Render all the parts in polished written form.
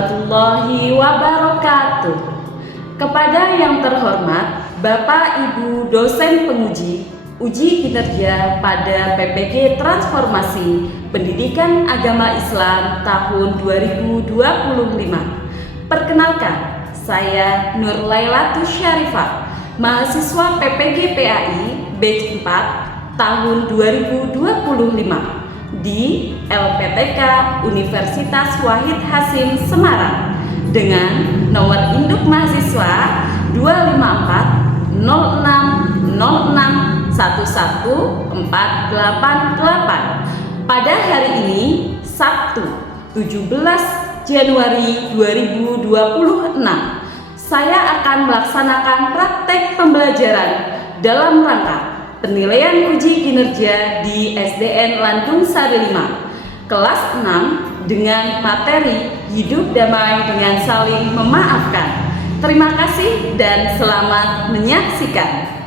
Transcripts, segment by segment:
warahmatullahi wabarakatuh. Kepada yang terhormat Bapak Ibu dosen penguji uji kinerja pada PPG Transformasi Pendidikan Agama Islam tahun 2025. Perkenalkan, saya Nur Lailatus Syarifah, mahasiswa PPG PAI batch 4 tahun 2025 di LPTK Universitas Wahid Hasim Semarang dengan nomor induk mahasiswa 25406111488. Pada hari ini Sabtu 17 Januari 2026 saya akan melaksanakan praktek pembelajaran dalam rangka penilaian uji kinerja di SDN Landung Sari 5 kelas 6 dengan materi hidup damai dengan saling memaafkan. Terima kasih dan selamat menyaksikan.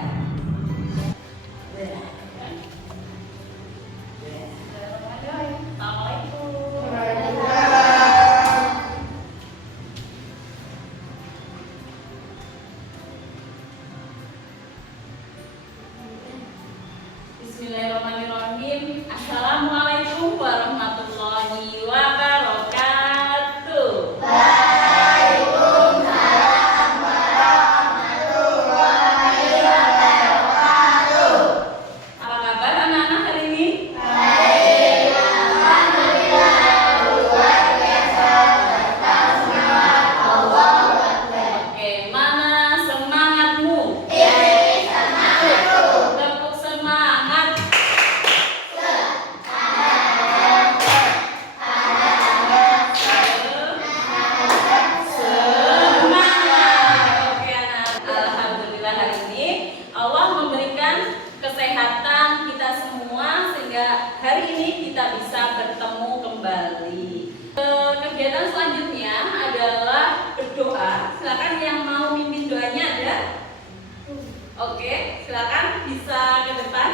Bismillahirrahmanirrahim. Assalamualaikum warahmatullahi wabarakatuh. Waalaikumsalam warahmatullahi wabarakatuh. Apa kabar anak-anak hari ini? Baik, alhamdulillah, luar biasa, serta semangat Allahu Akbar. Oke, mana semangatmu? Ini semangatku. Tepuk semangat. Semangat. Oke anak, alhamdulillah hari ini Allah memberikan kesehatan kita semua sehingga hari ini kita bisa bertemu kembali. Kegiatan selanjutnya adalah berdoa. Silakan yang mau mimpin doanya ada? Oke, silakan bisa ke depan.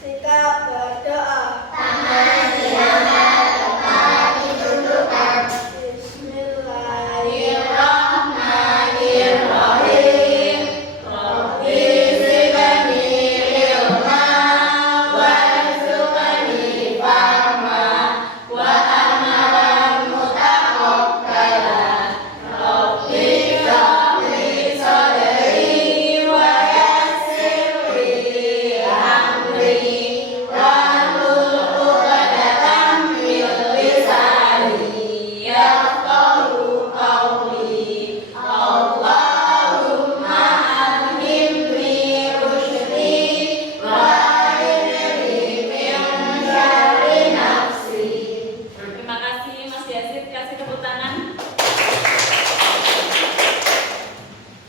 Sikap berdoa. Tangan diangkat, kepala ditundukkan. Bismillahirrahmanirrahim. Rabbi zidni ilma warzuqni fahma wa amalan mutaqabbalan. Rabbi shrah li sadri wa yassir li amri wahlul 'uqdatam min lisani yafqahu qawli. Allahumma alhimni rusydi wa a'idni min syarri nafsi. Terima kasih Mas Yazid, kasih tepuk tangan.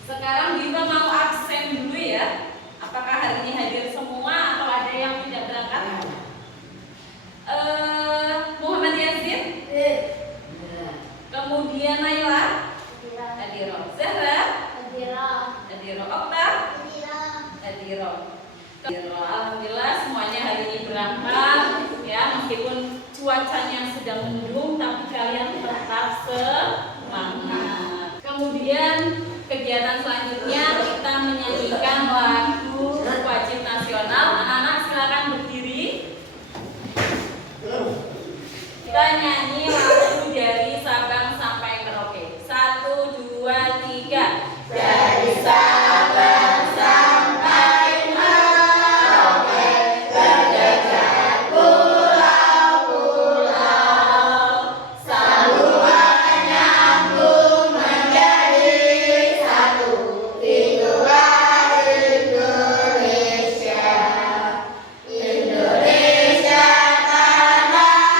Sekarang kita mau absen dulu ya. Apakah hari ini hadir semua atau ada yang tidak berangkat? Muhammad Yazid, kemudian Naila, Adiro, Zahra, Adiro, Okta, Adiro. Alhamdulillah semuanya hari ini berangkat ya, meskipun cuacanya sedang mendung tapi kalian tetap semangat. Kemudian kegiatan selanjutnya kita menyanyikan lagu wajib nasional. Anak-anak silakan berdiri. Kita nyanyi lagu dari Sabang sampai Merauke. 1, 2, 3. Dari Sabang sampai Merauke, berjejak pulau-pulau, sambungan nyambung menjadi satu. Itulah Indonesia, Indonesia tanah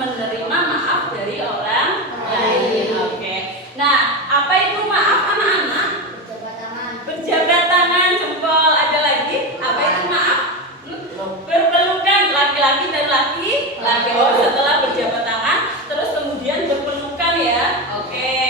menerima maaf dari orang lain. Oke. Nah, apa itu maaf anak-anak? Berjabat tangan. Berjabat tangan, jempol. Ada lagi? Apa itu maaf? Berpelukan, laki-laki dan laki-laki. Oh, setelah berjabat tangan, terus kemudian berpelukan ya. Oke.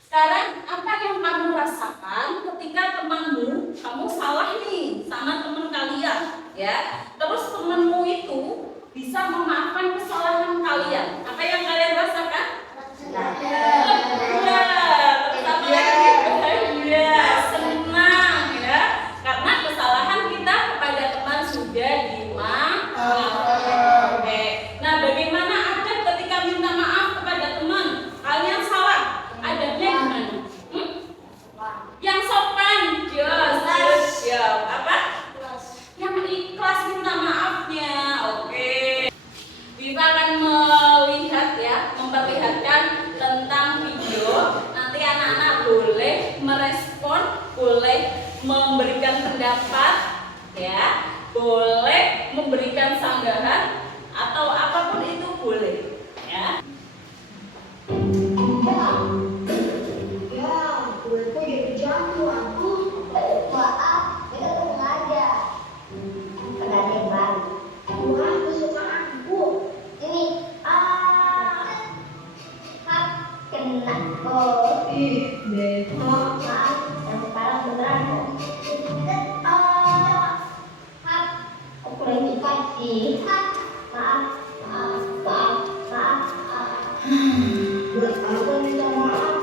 Sekarang apa yang kamu rasakan ketika temanmu, kamu salah nih sama teman kalian, ya? Terus temanmu itu bisa memaafkan kesalahan kalian. Apa yang kalian rasakan? Lega. Terus apa lagi? Bahagia, senang, ya? Karena kesalahan kita kepada teman sudah dimaafkan. Oke. Nah, bagaimana adab ketika minta maaf kepada teman? Kalian salah. Adabnya gimana? Yang sopan, jos, apa? Yang ikhlas minta maafnya. Oke. Viva akan melihat ya, memperlihatkan tentang video. Nanti anak-anak boleh merespon, boleh memberikan pendapat, ya, boleh memberikan sanggahan atau apapun itu boleh, ya. Gue kok jadi jatuh aku. Maaf, kita tuh sengaja. Pendapat yang baru. Wah, kesukaanku. Ini kena. Oh, maaf. Yang sekarang beneran kok. Aku lagi kasih. Maaf. Buat apa minta maaf?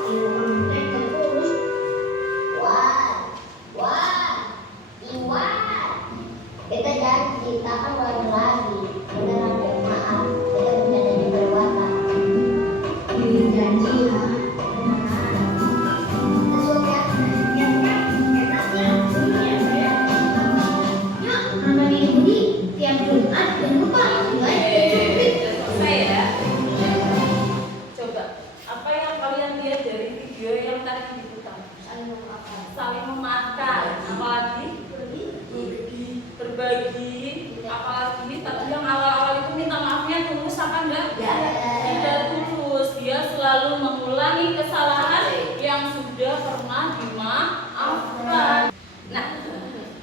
Kita janji, kita akan balik lagi. Beneran deh, maaf. Kita punya janji berwatak. Ini janji ya. Beneran. Terus ya, enaknya. Iya, ya. Yuk, namanya Budi. Tiap Jumat, jangan lupa. Selesai ya. Coba, apa yang kalian lihat dari video yang tadi diputar? Saling memaafkan. Apalagi? Berbagi. Apalagi tadi yang awal-awal itu minta maafnya tulus apa enggak? Tidak tulus. Dia selalu mengulangi kesalahan yang sudah pernah dimaafkan. Nah,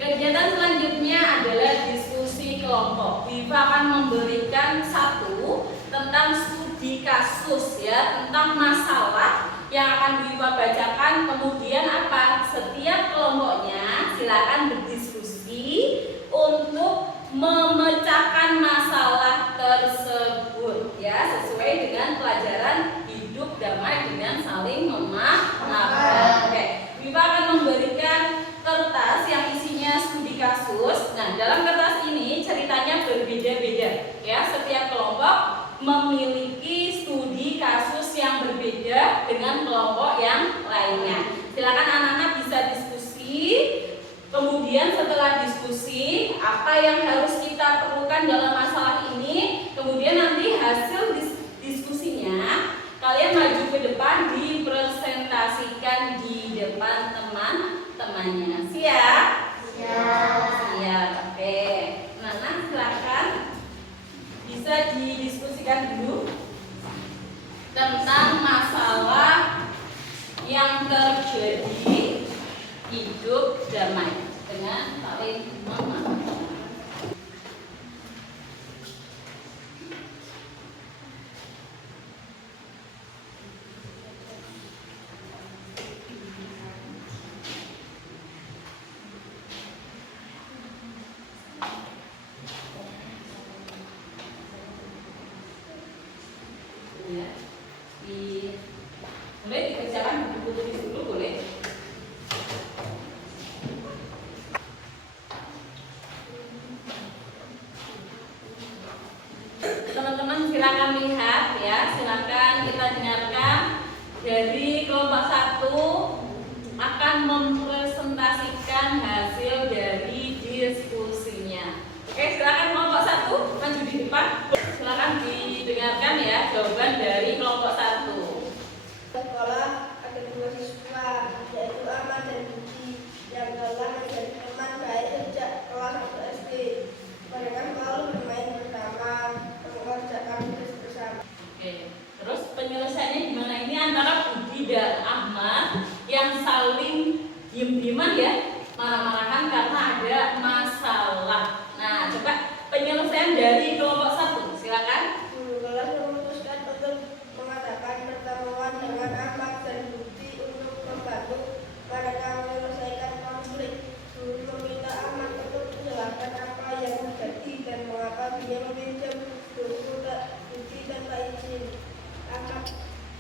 kegiatan selanjutnya adalah diskusi kelompok. Viva akan memberikan satu tentang studi kasus ya, tentang masalah yang akan Viva bacakan. Kemudian apa? Setiap kelompoknya silakan berdiskusi untuk memecahkan masalah tersebut ya, sesuai dengan pelajaran hidup damai dengan saling memaafkan. Oke, Viva akan memberikan kertas yang isinya studi kasus. Nah, dalam kertas ini ceritanya berbeda-beda ya. Setiap kelompok memiliki studi kasus yang berbeda dengan kelompok yang lainnya. Silakan anak-anak bisa diskusi. Kemudian setelah diskusi, apa yang harus kita perlukan dalam masalah ini? Kemudian nanti hasil diskusinya kalian maju ke depan, dipresentasikan di depan teman-temannya. Siap? Siap. Oke. Nana, silakan. Bisa didiskusikan dulu tentang masalah yang terjadi hidup damai dengan saling memaafkan. Ya, boleh dikerjakan buku-buku dulu boleh. Teman-teman silakan lihat ya, silakan kita dengarkan dari kelompok 1 akan mempresentasikan hasil dari diskusinya. Oke, silakan kelompok 1 maju di depan. Silakan didengarkan ya jawaban dari kelompok 1. Sekolah ada 2 siswa, yaitu Ahmad dan Budi, yang telah menjadi teman baik sejak kelas 1 SD. Mereka selalu bermain bersama, mengerjakan tugas bersama. penyelesaiannya gimana? Ini antara Budi dan Ahmad yang saling diem-dieman ya, marah-marahan karena ada masalah. Nah, coba penyelesaian dari kelompok 1, silakan. Guru kelas memutuskan untuk mengadakan pertemuan dengan Ahmad dan Budi untuk membantu mereka menyelesaikan konflik. Guru meminta Ahmad untuk menjelaskan apa yang terjadi dan mengapa dia meminjam buku Budi tanpa izin. Ahmad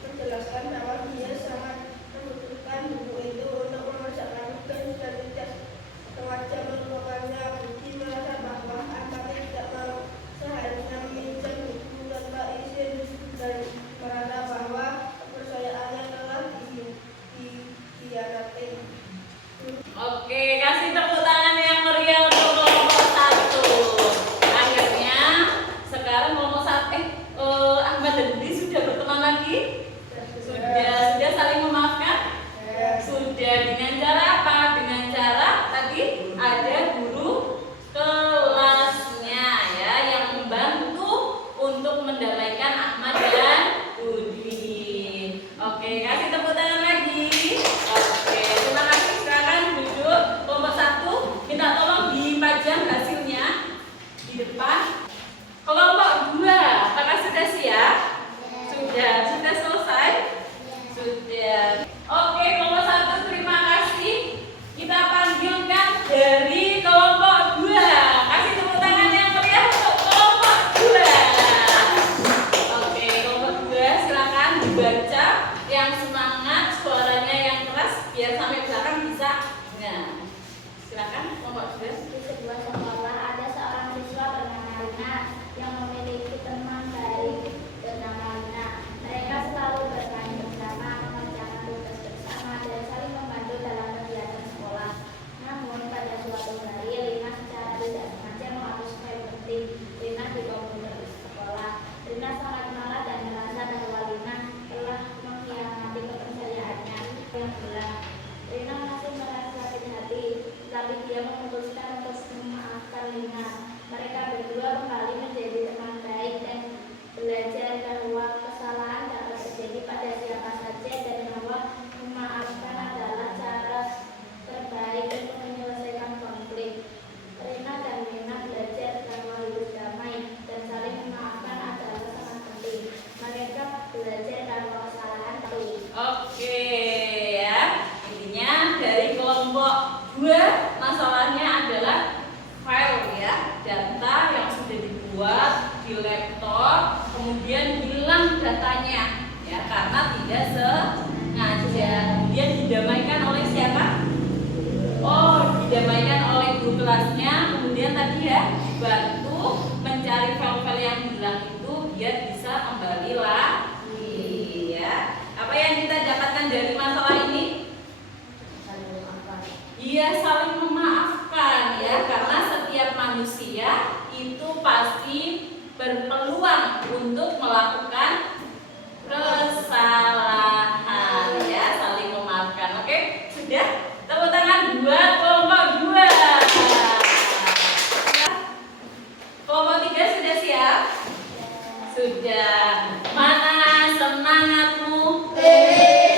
menjelaskan bahwa dia sangat membutuhkan buku itu untuk mengerjakan tugas dan tidak sengaja melupakannya. Budi merasa bahwa Ahmad tidak mau seharusnya meminjam buku tanpa izin dan merasa bahwa kepercayaannya telah dikhianati. Oke, kasih tepuk tangan yang meriah untuk kelompok 1. Akhirnya sekarang kelompok 1 Ahmad dan Budi sudah berteman lagi? Sudah saling memaafkan? Sudah. Dengan cara apa? Dengan cara tadi ada guru kelasnya ya yang membantu untuk mendamaikan Ahmad dan Budi. Oke, kasih tepuk tangan lagi. Oke, terima kasih. Silakan duduk. Kelompok 1, minta tolong dipajang hasilnya di depan. Kelompok 2, apakah sudah siap? Sudah selesai? Sudah. Oke, kelompok 1 terima kasih. Kita panggilkan dari kelompok 2. Kasih tepuk tangan yang meriah untuk kelompok 2. Oke, kelompok 2 silakan dibaca yang semangat, suaranya yang keras biar sampai belakang bisa. Nah, silakan kelompok 2. Di sebuah sekolah ada seorang siswa bernama Rina yang memiliki teman baik bernama Lina. Mereka selalu bermain bersama, mengerjakan tugas bersama, dan saling membantu dalam kegiatan sekolah. Namun pada suatu hari Lina secara tidak sengaja menghapuskan file penting Lina di komputer sekolah. Lina sangat marah dan merasa bahwa Lina telah mengkhianati kepercayaannya yang bilang. Lina masih merasa sakit hati, tapi dia memutuskan untuk memaafkan Lina. Mereka berdua kembali menjadi teman baik dan belajar bahwa kesalahan dapat terjadi pada siapa saja dan bahwa memaafkan adalah cara terbaik untuk menyelesaikan konflik. Lina dan Lina belajar bahwa hidup damai dan saling memaafkan adalah sangat penting. Mereka belajar bahwa kesalahan itu. Oke ya, intinya dari kelompok 2 masalahnya adalah file ya, data yang sudah dibuat di laptop kemudian hilang datanya ya karena tidak sengaja. Kemudian didamaikan oleh siapa? Oh, didamaikan oleh guru kelasnya. Kemudian tadi ya dibantu mencari file-file yang hilang itu biar bisa kembali lagi ya. Apa yang kita dapatkan dari masalah ini? Iya, saling memaafkan ya, karena setiap manusia itu pasti berpeluang untuk melakukan kesalahan ya, saling memaafkan. Oke, sudah? Tepuk tangan buat kelompok 2. Kelompok 3 sudah siap? Sudah. Mana semangatmu? Oke,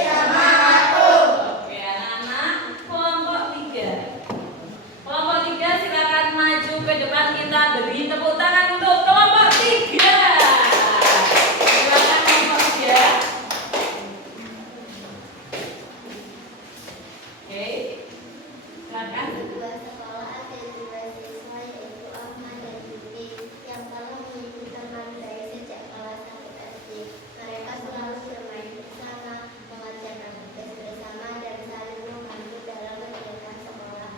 anak-anak, kelompok 3. Kelompok 3 silakan maju ke depan, kita beri tepuk tangan untuk kelompok 3. Silakan kelompok 3. Oke. Silakan. Di sebuah sekolah ada 2 siswa yaitu Ahmad dan Budi yang telah memiliki teman baik sejak kelas 1 SD. Mereka selalu bermain bersama, mengerjakan tugas bersama, dan saling membantu dalam kegiatan sekolah.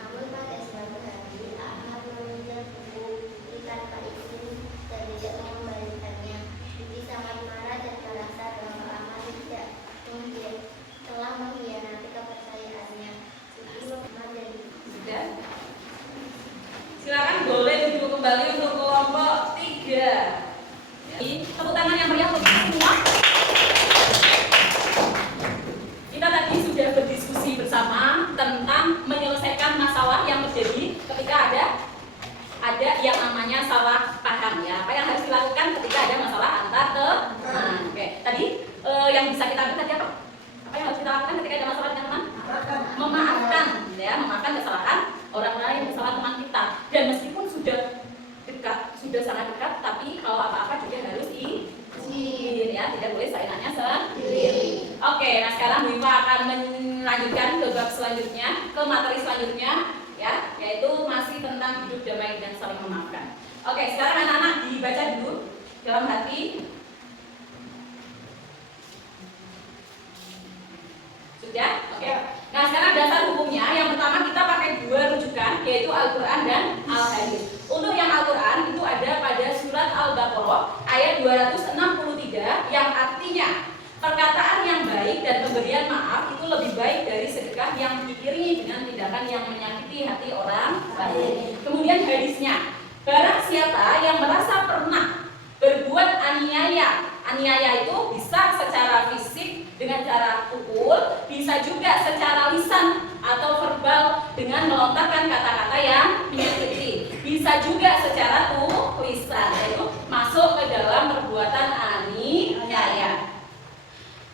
Namun pada suatu hari Ahmad meminjam buku Budi tanpa izin dan tidak mengembalikannya. Budi sangat marah dan merasa bahwa Ahmad telah mengkhianati kepercayaannya. Sudah? Silakan boleh duduk kembali untuk kelompok 3. Tepuk tangan yang meriah untuk semua. Kita tadi sudah berdiskusi bersama tentang menyelesaikan masalah yang terjadi ketika ada yang namanya salah paham ya. Apa yang harus dilakukan ketika ada masalah antar teman. Oke, tadi Oke, nah sekarang Bu Iva akan melanjutkan ke bab selanjutnya, ke materi selanjutnya, ya, yaitu masih tentang hidup damai dan saling memaafkan. Oke, sekarang anak-anak dibaca dulu dalam hati. Sudah? Oke. Nah, sekarang dasar hukumnya, yang pertama kita pakai dua rujukan, yaitu Al-Quran dan Al-Hadis. Untuk yang Al-Quran itu ada pada surat Al-Baqarah ayat 263 yang artinya perkataan yang baik dan pemberian maaf itu lebih baik dari sedekah yang diiringi dengan tindakan yang menyakiti hati orang lain. Kemudian hadisnya, barang siapa yang merasa pernah berbuat aniaya, aniaya itu bisa secara fisik dengan cara pukul, bisa juga secara lisan atau verbal dengan melontarkan kata-kata yang menyakiti, bisa juga secara tulisan, yaitu masuk ke dalam perbuatan aniaya.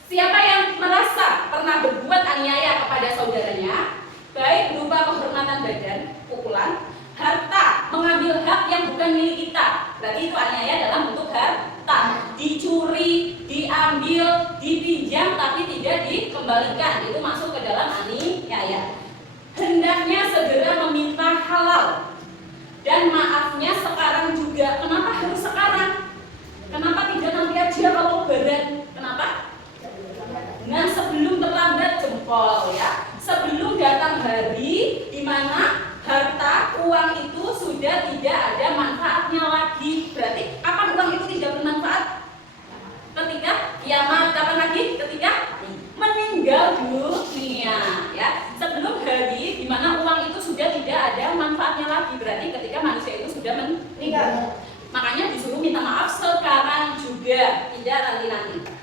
Siapa yang merasa pernah berbuat aniaya kepada saudaranya, baik berupa kehormatan badan, pukulan, harta, mengambil hak yang bukan milik kita, berarti itu aniaya dalam bentuk harta, dicuri, diambil, dipinjam tapi tidak dikembalikan, itu masuk ke dalam aniaya. Hendaknya segera meminta halal dan maafnya sekarang juga. Kenapa harus sekarang? Kenapa tidak nanti aja kalau lebaran? Kenapa? Nah, sebelum terlambat jempol, ya, sebelum datang hari di mana harta, uang itu sudah tidak ada manfaatnya lagi. Berarti kapan uang itu tidak bermanfaat? Ketika kiamat. Kapan lagi? Ketika meninggal dunia, ya. Sebelum hari di mana uang itu sudah tidak ada manfaatnya lagi. Berarti ketika manusia itu sudah meninggal. Makanya disuruh minta maaf sekarang juga, tidak nanti-nanti.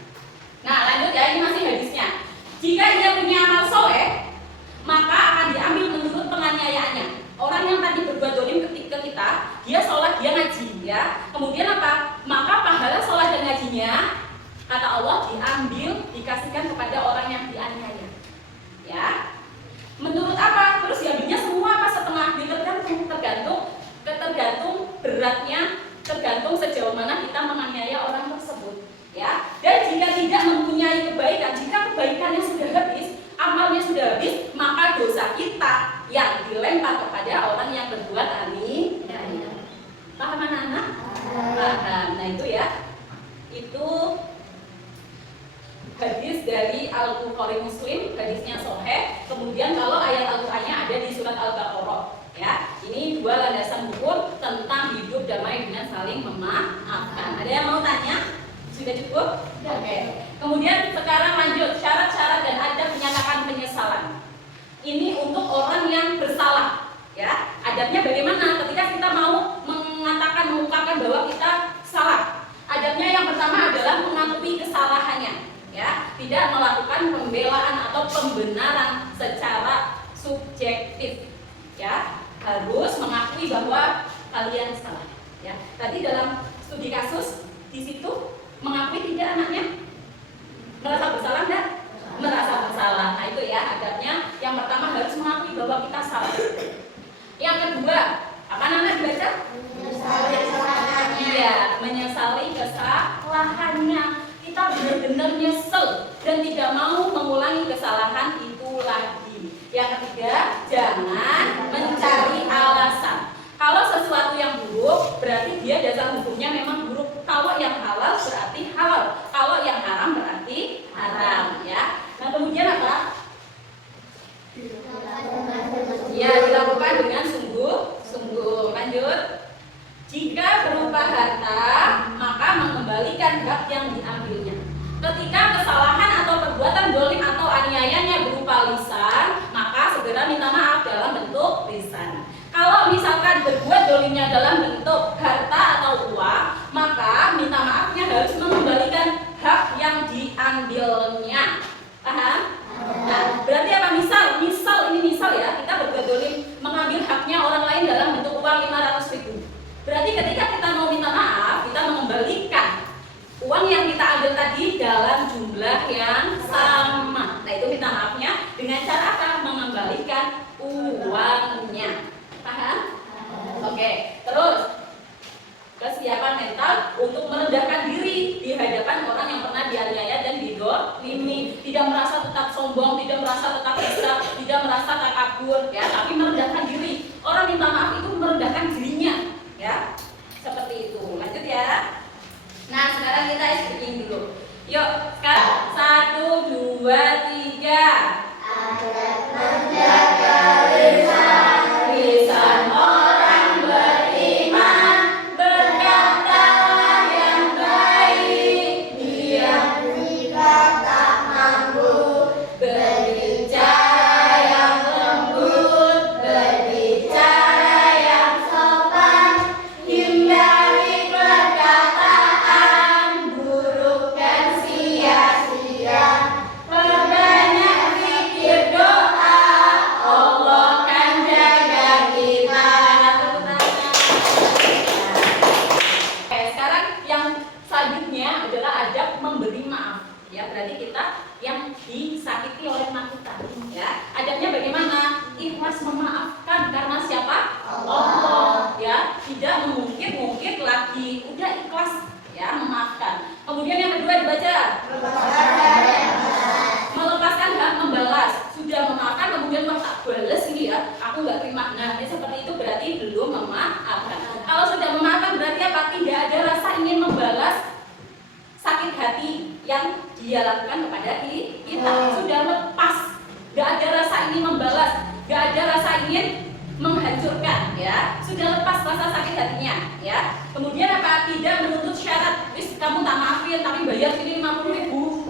Nah, lanjut ya, ini masih hadisnya. Jika ia punya amal soleh, maka akan diambil menurut penganiayaannya. Orang yang tadi berbuat dolim ke kita, dia sholat, dia ngaji, ya. Kemudian apa? Maka pahala sholat dan ngajinya, kata Allah, diambil, dikasihkan kepada orang yang dianiaya, ya. Menurut apa? Terus diambilnya semua apa setengah? Tergantung beratnya, tergantung sejauh mana kita menganiaya orang tersebut, ya. Dan jika tidak mempunyai kebaikan, jika kebaikannya sudah habis, amalnya sudah habis, maka dosa kita yang dilempar kepada orang yang berbuat aniaya. Paham anak-anak? Paham. Nah itu ya, itu hadis dari Al-Bukhari Muslim, hadisnya sahih. Kemudian kalau ayat Al-Qur'annya ada di surat Al-Baqarah, ya. Ini dua landasan hukum tentang hidup damai dengan saling memaafkan. Ada yang mau tanya? Sudah cukup? Oke. Kemudian sekarang lanjut syarat-syarat dan adab menyatakan penyesalan. Ini untuk orang yang bersalah, ya. Adabnya bagaimana ketika kita mau mengungkapkan bahwa kita salah? Adabnya yang pertama adalah mengakui kesalahannya, ya. Tidak melakukan pembelaan atau pembenaran secara subjektif, ya. Harus mengakui bahwa kalian salah, ya. Tadi dalam studi kasus di situ mengakui tidak anaknya merasa bersalah enggak? Merasa bersalah. Nah itu ya adabnya. Yang pertama harus mengakui bahwa kita salah. Yang kedua, apa anak dibaca? Menyesali kesalahannya. Iya, menyesali kesalahannya. Kita benar-benar nyesel dan tidak mau mengulangi kesalahan itu lagi. Yang ketiga, jangan mencari alasan. Kalau sesuatu yang buruk, berarti dia dasar hukumnya memang buruk. Kalau yang halal berarti halal. Kalau yang haram berarti haram, ya. Nah, kemudian apa? Ya, dilakukan dengan sungguh-sungguh. Lanjut. Jika berupa harta, maka mengembalikan hak yang diambilnya. Ketika kesalahan atau perbuatan dolim atau aniayanya berupa lisan, maka segera minta maaf dalam bentuk lisan. Kalau misalkan berbuat dolimnya dalam bentuk harta atau uang, maka minta maafnya harus mengembalikan hak yang diambilnya. Paham? Nah, berarti apa? Misal ya, kita berbuat dolim mengambil haknya orang lain dalam bentuk uang 500.000. Berarti ketika kita mau minta maaf, kita mengembalikan uang yang kita ambil tadi dalam jumlah yang sama. Nah itu minta maafnya dengan cara apa? Mengembalikan uangnya. Paham? Oke, terus kesiapan mental untuk merendahkan Yuk, sekarang 1, 2, 3. Lisan orang beriman, berkatalah yang baik, diam jika tak mampu, berbicara yang lembut, berbicara yang sopan, hindari perkataan buruk dan sia-sia, perbanyak zikir doa, Allah kan jaga kita. Oke, sekarang yang selanjutnya adalah adab memberi maaf. Ya, berarti kita yang disakiti oleh teman kita. Ya, adabnya bagaimana? Ikhlas memaafkan karena siapa? Allah. Ya, tidak mengungkit-ungkit lagi. Udah ikhlas ya memaafkan. Kemudian yang kedua dibaca. Melepaskan hak membalas. Sudah memaafkan kemudian mau tak balas ini ya. Aku nggak terima. Nah, seperti itu berarti belum memaafkan. Kalau sudah memaafkan berarti apa? Tidak ada rasa ingin membalas sakit hati yang dia lakukan kepada kita. Sudah lepas, gak ada rasa ingin membalas, gak ada rasa ingin menghancurkan, ya. Sudah lepas rasa sakit hatinya, ya. Kemudian apa? Tidak menuntut syarat. Wis kamu tak maafin tapi bayar sini 50.000,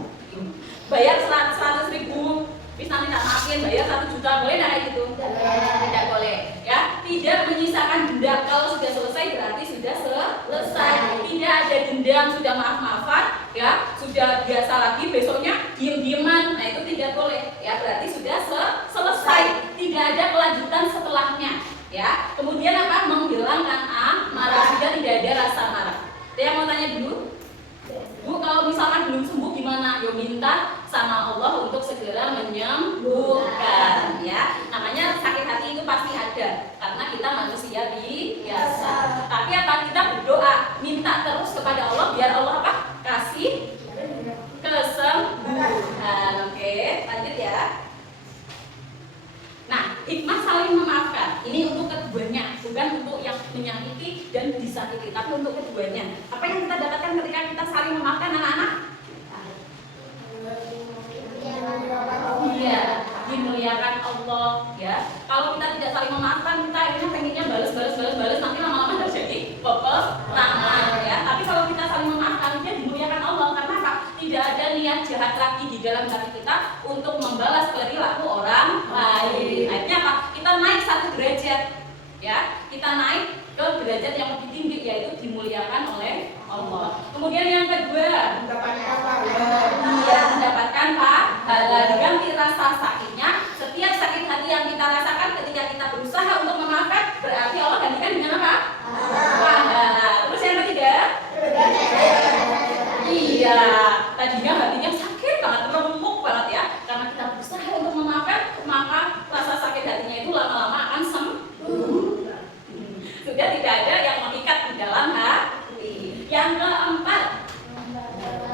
bayar 100.000. Wis nanti tak maafin bayar 1 juta, boleh nggak kayak gitu? Tidak boleh, ya. Tidak menyisakan dendam. Kalau sudah selesai berarti sudah selesai. Tidak ada dendam, sudah maaf-maafan, ya. Sudah biasa lagi, besoknya diem-dieman. Nah itu tidak boleh, ya. Berarti sudah selesai. Tidak ada kelanjutan setelahnya, ya. Kemudian apa? Menghilangkan amarah. Sudah tidak ada rasa marah. Ada yang mau tanya dulu? Bu, kalau misalkan belum sembuh gimana? Yo minta sama Allah untuk segera menyembuhkan, ya. Namanya sakit hati itu pasti ada karena kita manusia biasa. Tapi apa? Kita berdoa, minta terus kepada Allah biar Allah apa? Kasih kesembuhan. Oke, lanjut ya. Nah, hikmah saling memaafkan. Ini untuk keduanya, bukan untuk yang menyakiti dan disakiti, tapi untuk keduanya. Apa yang kita dapatkan ketika kita saling memaafkan anak-anak? Iya, dimuliakan Allah, ya. Kalau kita tidak saling memaafkan, kita akhirnya pengennya balas, nanti lama-lama terjadi peperangan, ya. Tapi kalau kita saling memaafkan, dia dimuliakan Allah karena apa? Tidak ada niat jahat lagi di dalam hati kita untuk membalas perilaku orang lain. Akhirnya apa? Kita naik 1 derajat, ya. Kita naik ke derajat yang lebih tinggi, yaitu dimuliakan oleh Allah. Kemudian yang kedua, mendapatkan pahala. Diganti rasa sakitnya. Setiap sakit hati yang kita rasakan ketika kita berusaha untuk memaafkan, berarti Allah gantikan dengan apa? Pahala. Terus yang ketiga, iya, tadinya hatinya sakit banget, remuk banget ya. Karena kita berusaha untuk memaafkan, maka rasa sakit hatinya itu lama-lama akan sembuh. Sudah tidak ada yang mengikat di dalam hati. Yang keempat,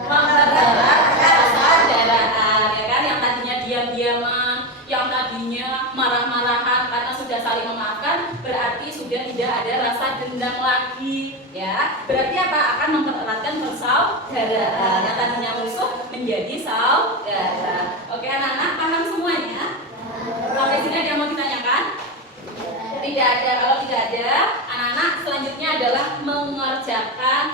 mempererat persaudaraan, ya kan? Yang tadinya diam-diaman, yang tadinya marah-marahan karena sudah saling memaafkan, berarti sudah tidak ada rasa dendam lagi, ya. Berarti apa? Akan mempereratkan persaudaraan. Yang tadinya musuh menjadi saudara. Oke, anak-anak paham semuanya? Sampai sini ada yang mau ditanyakan? Tidak ada. Kalau tidak ada, anak-anak selanjutnya adalah mengerjakan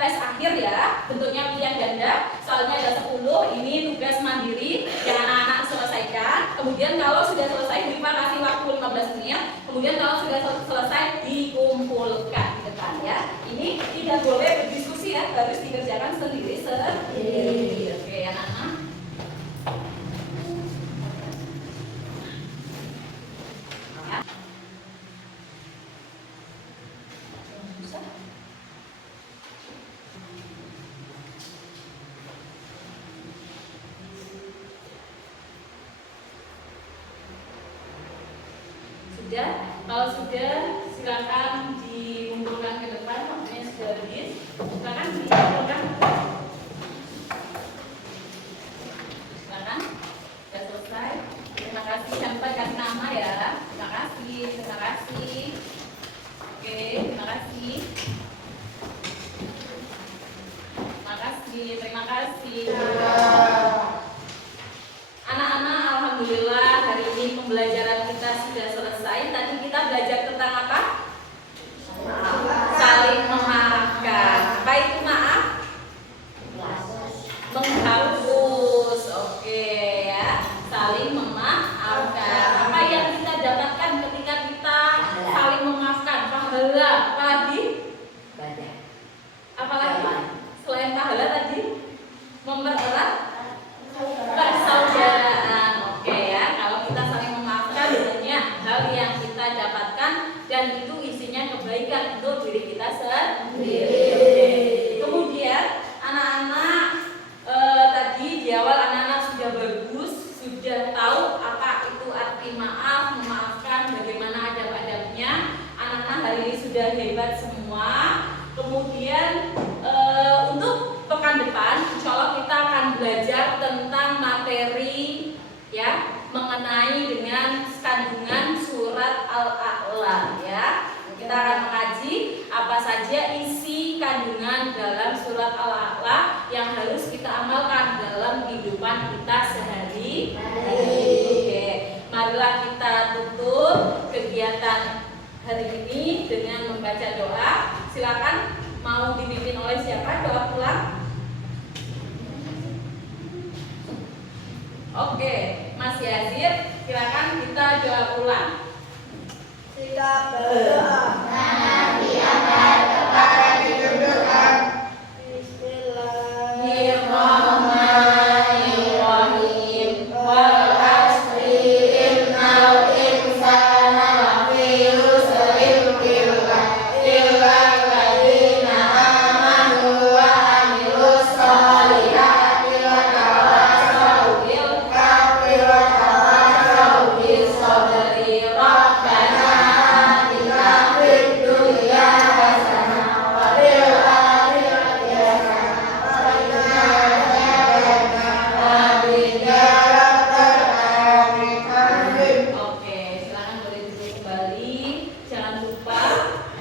tes akhir ya, bentuknya pilihan ganda. Soalnya ada 10, ini tugas mandiri yang anak-anak selesaikan. Kemudian kalau sudah selesai beri kasih waktu 15 menit. Kemudian kalau sudah selesai dikumpulkan di depan ya. Ini tidak boleh berdiskusi ya, harus dikerjakan sendiri-sendiri. Oke anak-anak. Sudah? Kalau sudah, silakan dikumpulkan ke depan. Waktunya sudah habis. Silakan dikumpulkan. Silakan. Sudah selesai. Terima kasih. Jangan lupa kasih nama ya. Terima kasih. Terima kasih. Oke, terima kasih. Terima kasih. kasih. Terima kasih. Anak-anak, alhamdulillah hari ini pembelajaran kita sudah selesai. Tadi kita belajar tentang apa? Saling memaafkan. Apa itu maaf? Menghapus. Oke ya. Saling memaafkan. Apa yang kita dapatkan ketika kita saling memaafkan? Pahala. Apa lagi? Apa lagi? Selain pahala tadi? Mempererat persaudaraan. Oke ya. Kalau kita saling memaafkan banyak hal yang kita dapatkan dan itu isinya kebaikan untuk diri kita sendiri. Kemudian anak-anak tadi di awal anak-anak sudah bagus, sudah tahu apa itu arti maaf, memaafkan, bagaimana adab-adabnya. Anak-anak hari ini sudah hebat semua. Kemudian untuk pekan depan, insya Allah kita akan belajar tentang materi ya mengenai dengan kandungan surat Al-A'la ya. Kita akan mengkaji apa saja isi kandungan dalam surat Al-A'la yang harus kita amalkan dalam kehidupan kita sehari-hari. Oke, marilah kita tutup kegiatan hari ini dengan membaca doa. Silakan, mau dipimpin oleh siapa doa pulang? Oke, Mas Yazid, silakan kita doa pulang. Siap berdoa. Nanti akan kepada didudukkan. Bismillahirrahmanirrahim. Wal asri innal insana lafi khusrin illa alladziina aamanu wa 'amilus shalihati wa tawassaw bil haqqi wa tawassaw bis sabri. Rabbana atina fid dunya hasanah wa fil akhirati hasanah wa qina adzabannar. Amin ya rabbal alamin. Oke, silakan boleh duduk kembali. Jangan lupa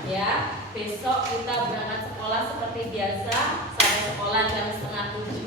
ya, besok kita berangkat sekolah seperti biasa. Sampai sekolah jam 6:30.